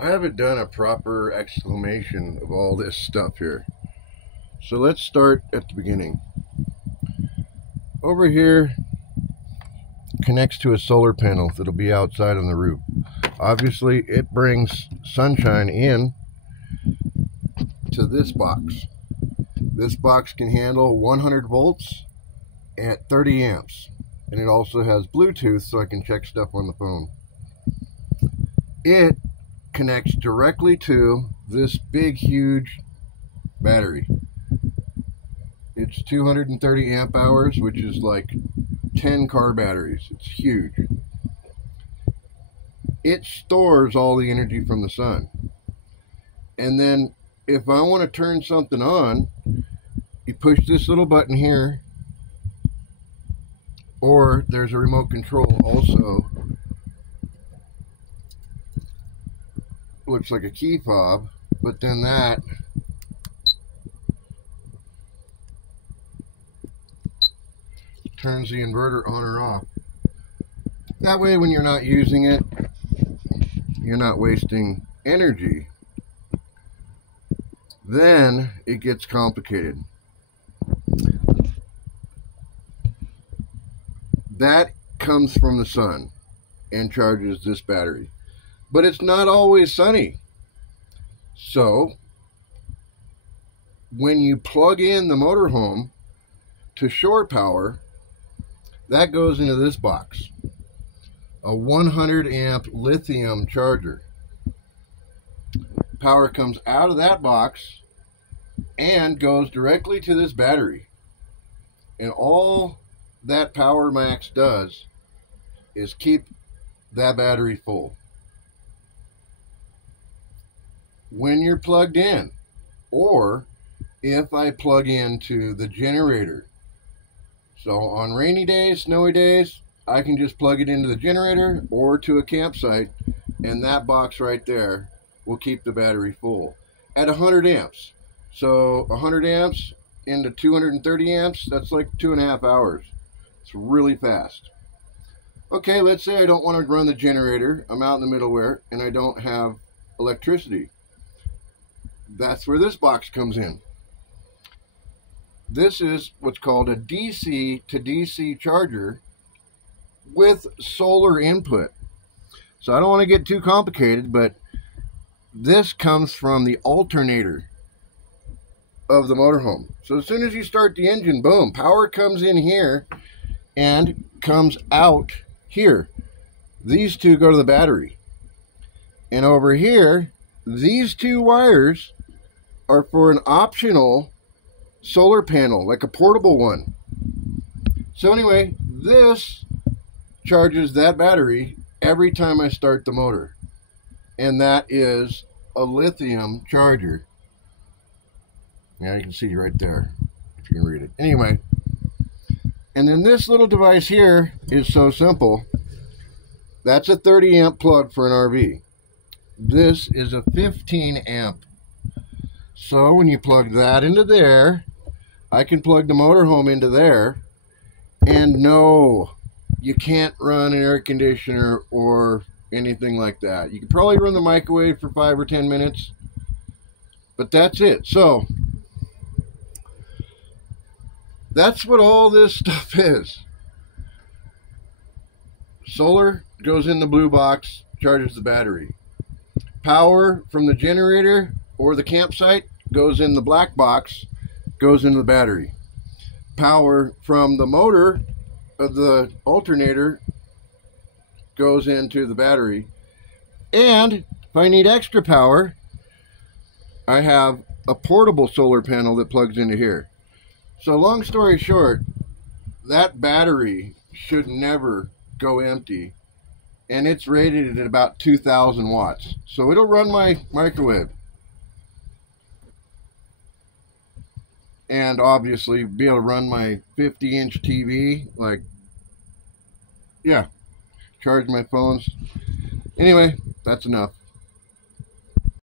I haven't done a proper exclamation of all this stuff here. So let's start at the beginning. Over here connects to a solar panel that'll be outside on the roof. Obviously, it brings sunshine in to this box. This box can handle 100 volts at 30 amps. And it also has Bluetooth, so I can check stuff on the phone. It connects directly to this big, huge battery. It's 230 amp hours, which is like 10 car batteries. It's huge. It stores all the energy from the sun. And then if I want to turn something on, you push this little button here, or there's a remote control also. Looks like a key fob, but then that turns the inverter on or off. That way, when you're not using it, you're not wasting energy. Then it gets complicated. That comes from the sun and charges this battery. But it's not always sunny. So, when you plug in the motorhome to shore power, that goes into this box. A 100 amp lithium charger. Power comes out of that box and goes directly to this battery. And all that Power Max does is keep that battery full. When you're plugged in, or if I plug into the generator. So on rainy days, snowy days, I can just plug it into the generator or to a campsite, and that box right there will keep the battery full at 100 amps. So 100 amps into 230 amps, that's like 2.5 hours. It's really fast. Okay, let's say I don't want to run the generator. I'm out in the middleware and I don't have electricity. That's where this box comes in. This is what's called a DC to DC charger with solar input. So I don't want to get too complicated, but this comes from the alternator of the motorhome. So as soon as you start the engine, boom, power comes in here and comes out here. These two go to the battery. And over here, these two wires are for an optional solar panel, like a portable one. So anyway, this charges that battery every time I start the motor. And that is a lithium charger. Yeah, you can see right there, if you can read it. Anyway, and then this little device here is so simple. That's a 30 amp plug for an RV. This is a 15 amp. So when you plug that into there, I can plug the motorhome into there, and no, you can't run an air conditioner or anything like that. You can probably run the microwave for 5 or 10 minutes, but that's it. So that's what all this stuff is. Solar goes in the blue box, charges the battery. Power from the generator or the campsite goes in the black box, goes into the battery. Power from the motor of the alternator goes into the battery. And if I need extra power, I have a portable solar panel that plugs into here. So long story short, that battery should never go empty, and it's rated at about 2,000 watts. So it'll run my microwave, and obviously be able to run my 50-inch TV, like, yeah, charge my phones. Anyway, that's enough.